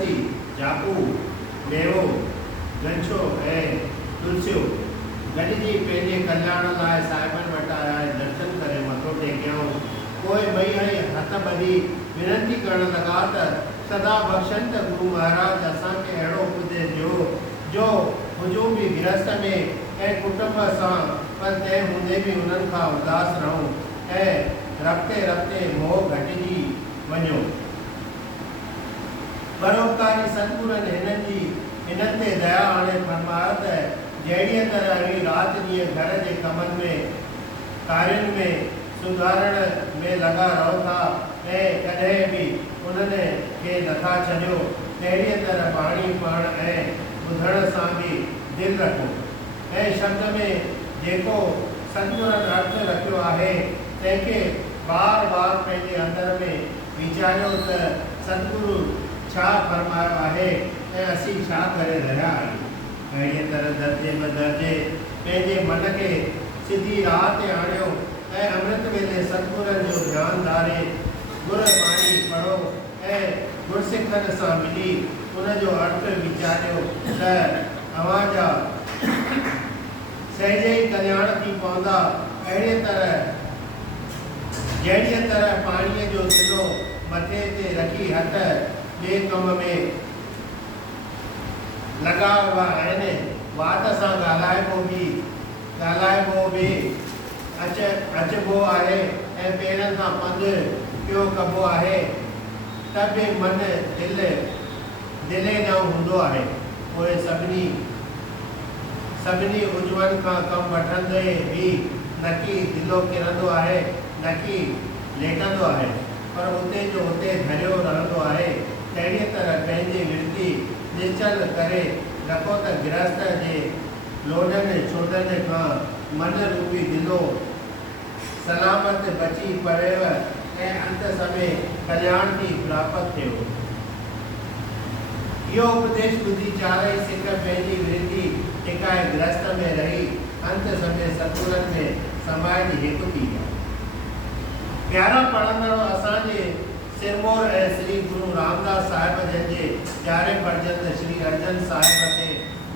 अगरबत्ती जापू मेवो गंछो ऐं तुलसियो गॾिजी पंहिंजे कल्याण लाइ साहिबनि वटि आया दर्शन करे मथो टेकियऊं। पोइ ॿई हथ ॿधी विनती करणु लॻा त सदा बख़्शनि त गुरु महाराज असांखे अहिड़ो उपदेश ॾियो जो हुजूं बि गृहस्थ में ऐं कुटुंब सां पर तंहिं हूंदे बि उन्हनि खां उदास रहूं ऐं रफ़्ते रफ़्ते मोह घटिजी वञो। परोपकारी सतगुरनि हिननि ते दया हाणे फरमायो त जहिड़ीअ तरह ही राति ॾींहुं घर जे कमनि में कार्यनि में सुधारण में लॻा रहो था ऐं कॾहिं बि उन्हनि खे नथा छॾियो, तहिड़ीअ तरह बाणी पढ़ण ऐं ॿुधण सां बि दिलि रखो ऐं शब्द में जेको सतगुरनि अर्थ रखियो आहे तंहिंखे बार बार पंहिंजे अंदर में वीचारियो त सतगुरु छा फरमायो आहे ऐं असीं छा करे रहिया आहियूं। अहिड़ीअ तरह दर्जे ब दर्जे पंहिंजे मन खे सिधी राह ते आणियो ऐं अमृत वेले सतगुरनि जो ध्यानु धारे गुर बाणी पढ़ो ऐं गुरसिखनि सां मिली उनजो अर्थ वीचारियो त अवांजा सहजे ई कल्याण थी पवंदा। अहिड़ीअ तरह जहिड़ीअ तरह पाणीअ जो सिलो मथे ते रखी हथ ॿिए कम में लॻा हुआ आहिनि, वात सां ॻाल्हाइबो बि अचबो आहे ऐं पेरनि सां पंधु पियो कबो आहे त बि मन दिले न हूंदो आहे। पोइ सभिनी उजवनि खां कमु वठंदे बि न कि दिलो किरंदो आहे न कि लेटंदो आहे, पर उते जो उते धरियो रहंदो आहे। तहिड़ीअ तरह पंहिंजी विरती निश्चल करे रखो त गृहस्थ जे लोॾनि छोॾनि खां मन रूपी दिलो सलामत बची पड़ेव ऐं अंत समय कल्याण थी प्राप्त थियो। इहो उपदेश ॿुधी चारई सिख पंहिंजी विरती टिकाए गृहस्थ में रही अंत समय सतगुरनि में समाइजी हिकु थी विया। प्यारा पढ़ंदड़ असांजे सिरमौर ऐं श्री गुरु रामदास साहिब जंहिंजे प्यारे परजंद श्री अर्जन साहिब खे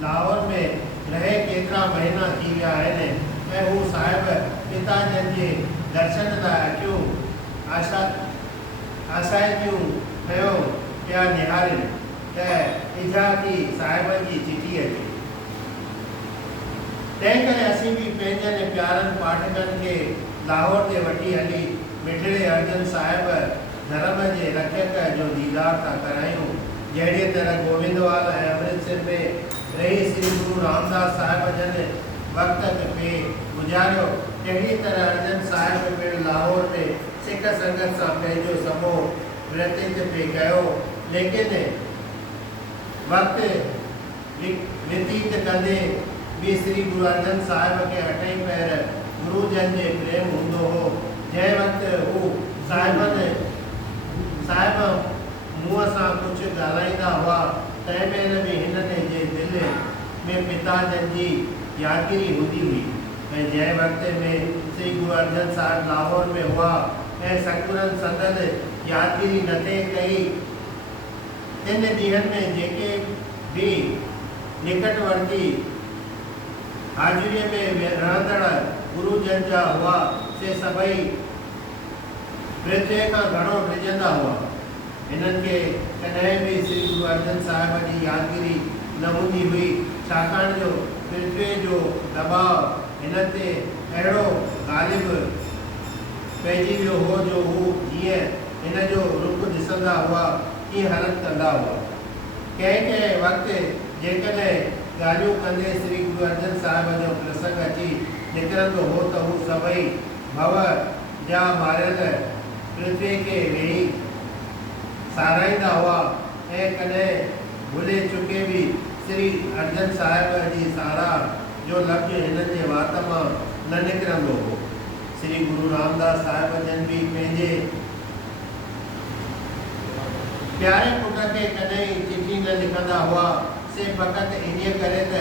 लाहौर में रहे केतिरा महीना थी विया आहिनि ऐं हू साहिब पिताजन जे दर्शन लाइ अचूं आशाइजियूं कयो पिया निहारनि त इजाती साहिबनि जी चिठी अचे। तंहिं करे असीं बि पंहिंजनि प्यारनि पाठकनि खे लाहौर ते वठी हली मिठड़े अर्जन साहिब धर्म जे रखियक जो दीदार था करायूं। जहिड़ीअ तरह गोविंदवाल ऐं अमृतसर में रही श्री गुरु रामदास साहिब जन वक़्त पे गुज़ारियो, तहिड़ी तरह अर्जन साहिब पिणु लाहौर में सिख संगत सां पंहिंजो समो व्यतीत पे कयो। लेकिन वक़्त व्यतीत कंदे भी श्री गुरु अर्जन साहिब खे अठई पैर गुरु जन जे प्रेम हूंदो हो। जंहिं वक़्तु हू साहिब मुंहं सां कुझु ॻाल्हाईंदा हुआ तंहिं महिल बि हिननि जे दिलि में पिताजन जी यादगिरी हूंदी हुई। ऐं जंहिं वक़्त में श्री गुरु अर्जन साहिब लाहौर में हुआ ऐं सतगुरनि संदनि यादगिरी न थे कई, इन ॾींहनि में जेके भी निकटवर्ती हाज़िरीअ में रहंदड़ गुरुजन जा हुआ से सभई पृथ्वी खां घणो डिॼंदा हुआ। हिननि खे कॾहिं बि श्री गुरु अर्जन साहिब जी यादगिरी न हूंदी हुई, छाकाणि जो पृथ्वी जो दबाव हिन ते अहिड़ो ग़ालिब पइजी वियो हो जो हू जीअं हिन जो रुख ॾिसंदा हुआ तीअं हरकत कंदा हुआ। कंहिं वक़्तु जेकॾहिं ॻाल्हियूं कंदे श्री गुरु अर्जन साहिब जो प्रसंग अची निकिरंदो हो त हू सभई भव जा मारियल पृथ्वी खे वेही साराईंदा हुआ ऐं कॾहिं भुले चुके भी श्री अर्जन साहिब जी साराह जो लफ़्ज़ हिननि जे वात मां न निकिरंदो हो। श्री गुरु रामदास साहिब जन भी पंहिंजे प्यारे पुट खे कॾहिं चिठी न लिखंदा हुआ, से फ़क़ति इन करे त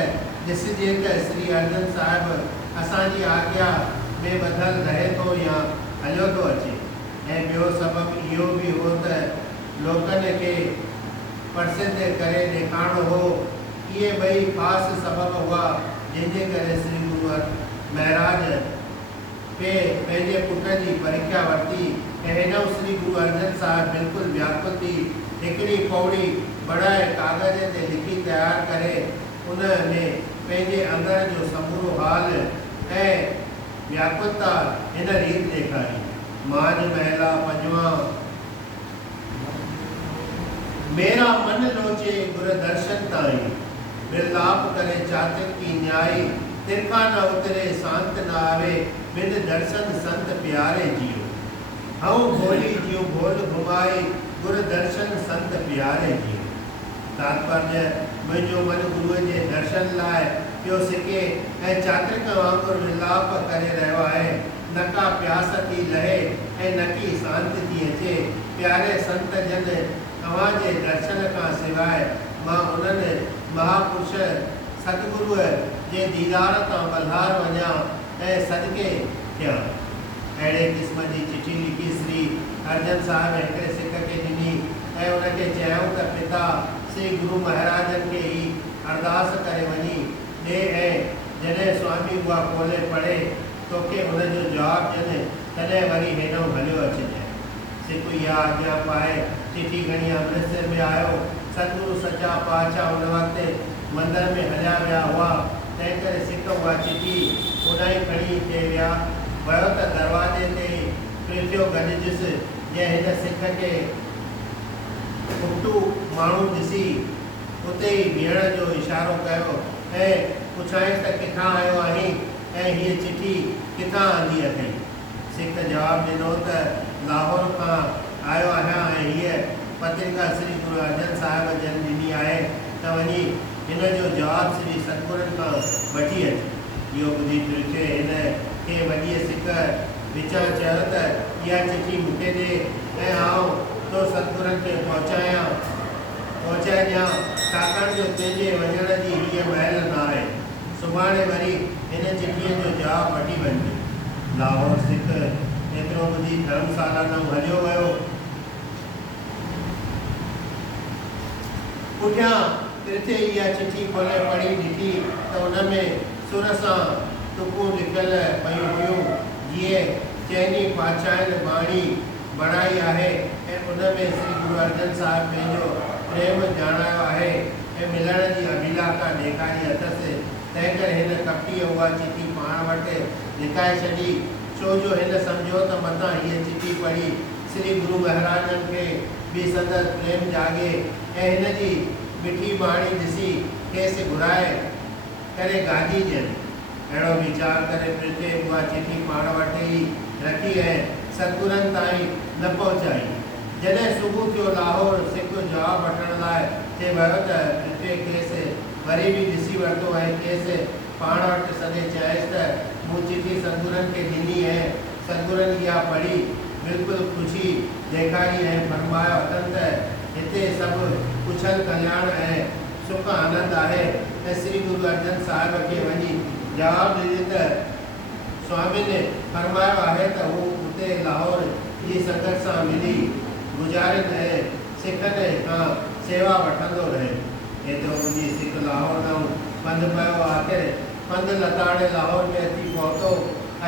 ॾिसजे त श्री अर्जन साहिब असांजी आज्ञा में ॿधल रहे थो या हलियो थो अचे। ऐं ॿियो सबबु इहो बि हो त लोकनि खे प्रसिद्ध करे ॾेखारणो हो। इहे ॿई ख़ासि सबब हुआ जंहिंजे करे श्री गुरु महाराज पंहिंजे पुट जी परीक्षा वरिती ऐं हिन श्री गुरु अर्जन साहिब बिल्कुलु व्याकुल थी हिकिड़ी पौड़ी बढ़ाए कागज़ ते लिखी तयारु करे उन में पंहिंजे अंदर जो समूरो हाल ऐं व्याकुलता हिन रीत ॾेखारी। माज महिला पंजवा। मेरा मन लोचे गुर दर्शन ताई, बिरलाप करे चातक की न्यायी, तिरका न उतरे शांत न आवे, बिन दर्शन संत प्यारे जियो। हूँ भोली जियो भोल घुमाई, गुर दर्शन संत प्यारे जियो। तात्पर्य मुझो मन गुरु के दर्शन लाए पियो सिके ऐं चातक वांगुर विलाप करे रहियो आहे। नका प्यास थी लहे ऐं नकी शांति थी अचे। प्यारे संत जन तव्हांजे दर्शन का सिवाय मां उन्हनि महापुरुष सतगुरुअ जे दीदार तां बल्हार वञा ऐं सदके थियां। अहिड़े क़िस्म जी चिठी लिखी श्री अर्जन साहिब हिकिड़े सिख खे ॾिनी ऐं उनखे चयूं त पिता श्री गुरु महाराजन खे ई अरदास करे वञी ॾे ऐं जॾहिं स्वामी उहा खोले पढ़े तोखे हुनजो जवाबु ॾियनि तॾहिं वरी हेॾो हलियो अचिजे। सिख इहा आज्ञा पाए चिठी खणी अमृतसर में आयो। सतगुरु सचा पातशाह उन वक़्तु मंदर में हलिया विया हुआ, तंहिं करे सिख उहा चिठी उन ई खणी हिते वियो त दरवाजे ते पियो गॾिजियुसि जंहिं हिन सिख खे पुटू माण्हू ॾिसी उते ई बीहण जो इशारो कयो ऐं पुछांइसि त किथां आयो आहीं ऐं हीअ चिठी किथां आंदी अथई। सिख जवाबु ॾिनो त लाहौर खां आयो आहियां ऐं हीअ पत्रिका श्री गुरु अर्जन साहिब जन ॾिनी आहे त वञी हिन जो जवाबु श्री सतगुरनि खां वठी अच। इहो ॿुधी तुर्चे हिन खे वॾीअ सिख विचां चयो त इहा चिठी मूंखे ॾे ऐं आउं तो सतगुरनि खे पहुचाए ॾियां, छाकाणि जो तुंहिंजे वञण जी हीअ महिल न आहे। सुभाणे वरी हिन चिठीअ जो जवाबु वठी वञिजे। लाहौर सिख एतिरो ॿुधी धर्मशाला ॾांहुं हलियो वियो। पुठियां तिरथे इहा चिठी खोले पढ़ी ॾिठी त उन में सुर सां टुकूं लिखियल पयूं हुयूं जीअं चइनी पातशाहनि बाणी बढ़ाई आहे ऐं उन में श्री गुरु अर्जन साहिब पंहिंजो प्रेम ॼाणायो आहे ऐं मिलण जी अभिलाषा ॾेखारी अथसि। तंहिं करे हिन कपटीअ उहा चिठी पाण वटि लिकाए छॾी, छो जो हिन सम्झो त मथां हीअ चिठी पढ़ी श्री गुरु महाराजनि खे बि संदसि प्रेम जागे ऐं हिन जी मिठी बाणी ॾिसी खेसि घुराए करे गादी ॾियनि। अहिड़ो वीचार करे प्रिथे उहा चिठी पाण वटि ई रखी ऐं सतगुरनि ताईं न पहुचाई। जॾहिं सुबुह थियो लाहौर सिख जवाबु वठण लाइ थिए वियो त प्रिथे खेसि वरी बि ॾिसी वरितो ऐं खेसि पाण वटि सॾे चयसि त मूं चिठी सतगुरनि खे ॾिनी ऐं सतगुरनि इहा पढ़ी बिल्कुलु ख़ुशी ॾेखारी ऐं फरमायो अथनि त हिते सभु कुशल कल्याण ऐं सुख आनंद आहे। ऐं श्री गुरु अर्जन साहिब खे वञी जवाबु ॾिजे त स्वामी फरमायो आहे त हू उते लाहौर जी संगत सां मिली गुज़ारिन ऐं सिखनि खां सेवा वठंदो रहे। एतिरो ॿुधी सिख लाहौर ॾांहुं पंधु पियो। आख़िर पंधु लताड़े लाहौर में अची पहुतो।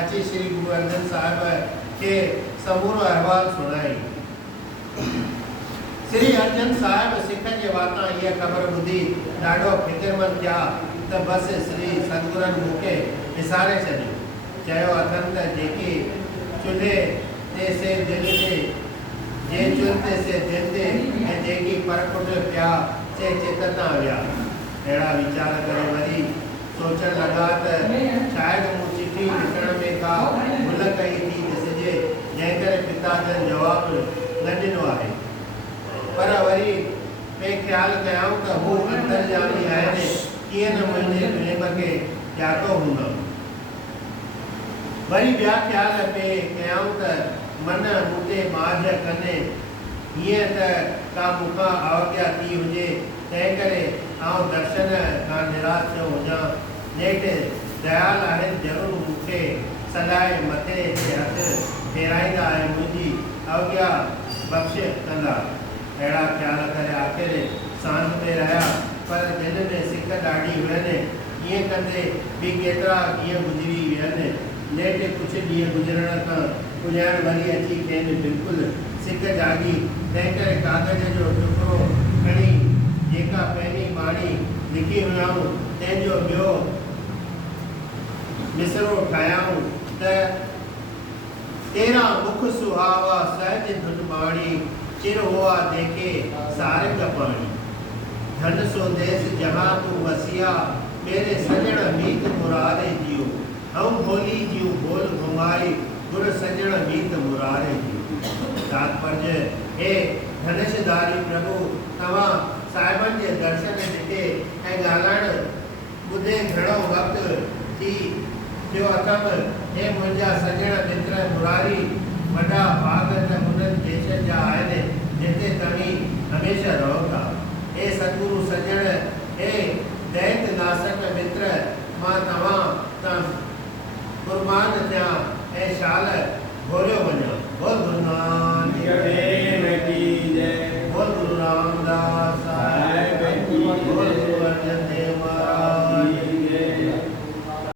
अची श्री गुरु अर्जन साहिब खे समूरो अहवाल सुणाई। श्री अर्जन साहिब सिख जे वातां इहा ख़बर ॿुधी ॾाढो फिक्रमंद थिया त बसि श्री सतगुरनि मूंखे विसारे छॾियो। चयो अथनि त जेकी चुल्हे ते से दिलि ते जे चुल्ह से दिलि ते ऐं जेकी परकुट पिया से चित तां विया। अहिड़ा वीचार करे वरी सोचण लॻा त शायदि मूं चिठी लिखण में का भुल कई थी ॾिसिजे जंहिं करे पिता जन जवाबु न ॾिनो आहे। पर वरी पे ख़्यालु कयूं त हू अंतरजामी आहिनि, कीअं न मुंहिंजे प्रेम खे ॼातो हूंदा। वरी ॿिया ख़्याल पे कयूं त मन मूंखे बाझ कने हीअं त का मूंखां अवज्ञा थी हुजे, तंहिं करे आउं दर्शन खां निराश थियो हुजां। नेठि दयाल आहिनि, ज़रूरु मूंखे सलाए मथे ते हथु फेराईंदा ऐं मुंहिंजी अवज्ञा बख़्श कंदा। अहिड़ा ख़्याल करे आख़िर सांत में रहा पर दिल में सिक ॾाढी हुअनि। इएं कंदे बि केतिरा ॾींहं गुज़री वियनि। नेठि कुझु ॾींहं गुज़रण खां पुॼाइण वरी अची खेनि बिल्कुलु सिक जागी। तंहिं करे कागज़ जो टुकड़ो खणी जेका पहिरीं बाणी लिखी हुयाऊं तंहिंजो ॿियो मिसरो ठाहियाऊं त तेरा मुख सुहावा सहज धुन बाणी चिर हुआ देखे सारंग पाणी। धन सो देश जहाँ तू वसिया मेरे सजण मीत मुरारे जियो। हम भोली जियो बोल घुमाई गुर सजण मीत मुरारे जियो। तात्पर्य हे धनुषधारी प्रभु तव्हां साहिबनि जे दर्शन ॾिठे ऐं ॻाल्हाइण ॿुधे घणो वक़्तु थी थियो अथव। हे मुंहिंजा सजण मित्र मुरारी वॾा भाग त उन्हनि देशनि जा आहिनि जिते तव्हीं हमेशह रहो था। हे सतगुरु सजण, हे दैत नासक मित्र, मां तव्हां तां कुर्बान थियां ऐं शाल घोरियो वञा।